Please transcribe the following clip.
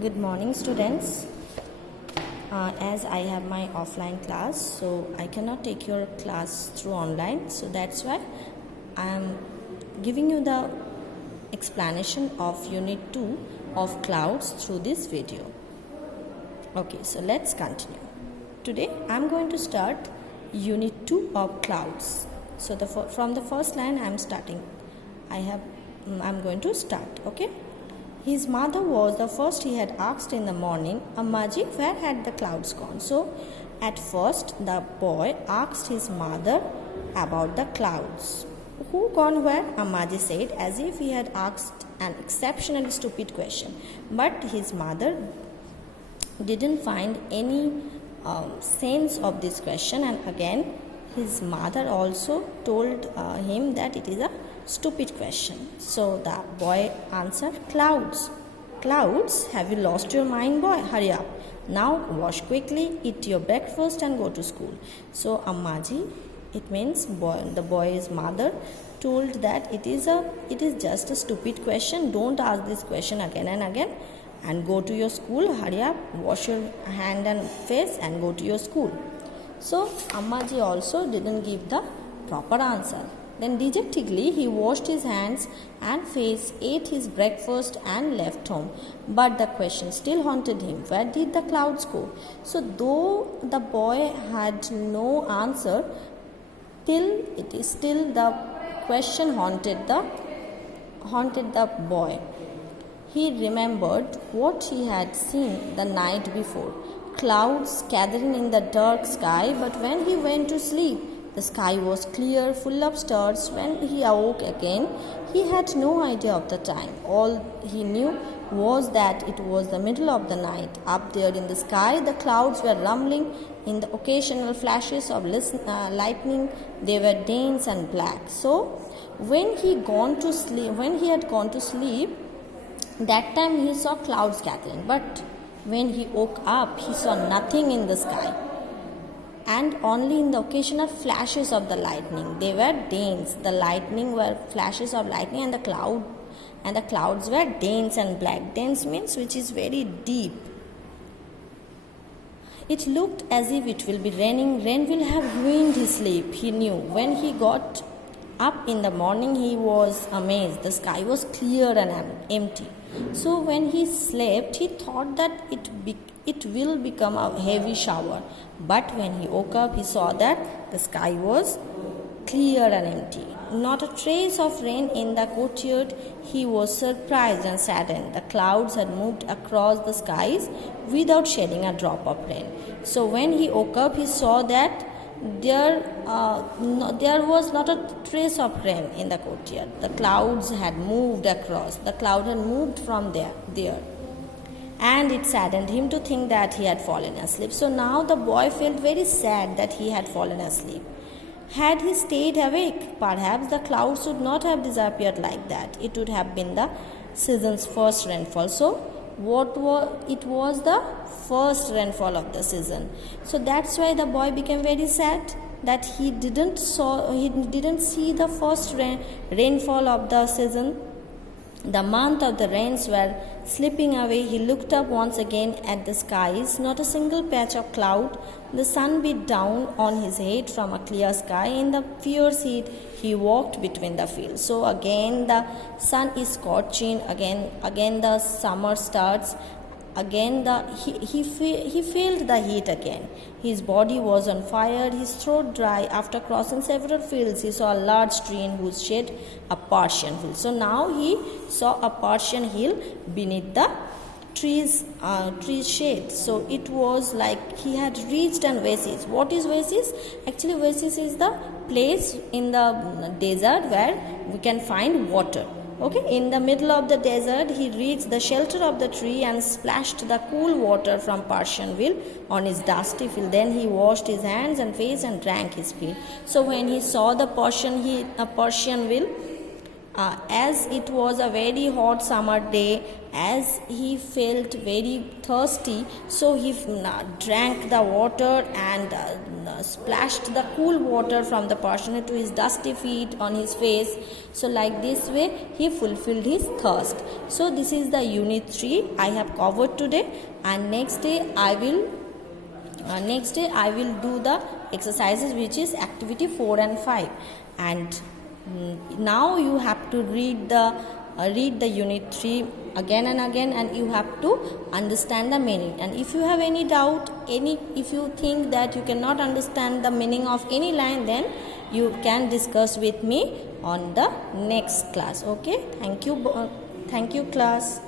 Good morning, students. As I have my offline class, so I cannot take your class through online. So that's why I am giving you the explanation of Unit 2 of clouds through this video. Okay, so let's continue. Today I am going to start Unit 2 of clouds. So from the first line I am starting. I am going to start. Okay. His mother was the first he had asked in the morning, Ammaji, where had the clouds gone? So, at first, the boy asked his mother about the clouds. Who gone where? Ammaji said, as if he had asked an exceptionally stupid question. But his mother didn't find any sense of this question, and again, his mother also told him that it is a stupid question. So the boy answered, clouds. Clouds? Have you lost your mind, boy? Hurry up. Now wash quickly, eat your breakfast and go to school. So Ammaji, it means the boy's mother told that it is just a stupid question. Don't ask this question again and again and go to your school. Hurry up, wash your hand and face and go to your school. So Ammaji also didn't give the proper answer. Then dejectedly he washed his hands and face, ate his breakfast and left home. But the question still haunted him. Where did the clouds go? So though the boy had no answer, still the question haunted the boy. He remembered what he had seen the night before. Clouds gathering in the dark sky, but when he went to sleep, the sky was clear, full of stars. When he awoke again, he had no idea of the time. All he knew was that it was the middle of the night. Up there in the sky, the clouds were rumbling. In the occasional flashes of lightning, they were dense and black. So, when he had gone to sleep, that time he saw clouds gathering. But when he woke up, he saw nothing in the sky, and only in the occasional flashes of the lightning. They were dense. The lightning were flashes of lightning, and the clouds were dense and black. Dense means which is very deep. It looked as if it will be raining. Rain will have ruined his sleep, he knew. When he got up in the morning, he was amazed. The sky was clear and empty. So when he slept, he thought that it will become a heavy shower. But when he woke up, he saw that the sky was clear and empty. Not a trace of rain in the courtyard. He was surprised and saddened. The clouds had moved across the skies without shedding a drop of rain. So when he woke up, he saw that there was not a trace of rain in the courtyard. The clouds had moved across. The cloud had moved from there. And it saddened him to think that he had fallen asleep. So now the boy felt very sad that he had fallen asleep. Had he stayed awake, perhaps the clouds would not have disappeared like that. It would have been the season's first rainfall. So it was the first rainfall of the season. So that's why the boy became very sad that he didn't see the first rainfall of the season. The month of the rains were slipping away. He looked up once again at the skies. Not a single patch of cloud. The sun beat down on his head from a clear sky. In the fierce heat, he walked between the fields. So again the sun is scorching. Again the summer starts. Again he felt the heat again. His body was on fire, his throat dry. After crossing several fields, he saw a large tree in whose shade a Persian hill. So now he saw a Persian hill beneath the tree's shade. So it was like he had reached an oasis. What is oasis? Actually, oasis is the place in the desert where we can find water. Okay, in the middle of the desert, he reached the shelter of the tree and splashed the cool water from Persian hill on his dusty field. Then he washed his hands and face and drank his fill. So when he saw the Persian hill, as it was a very hot summer day, as he felt very thirsty, so he drank the water and splashed the cool water from the Parshna to his dusty feet on his face. So like this way he fulfilled his thirst. So this is the unit 3 I have covered today, and next day I will do the exercises, which is activity 4 and 5. And now you have to read the unit 3 again and again, and you have to understand the meaning. And if you have any doubt, if you think that you cannot understand the meaning of any line, then you can discuss with me on the next class. Okay, thank you class.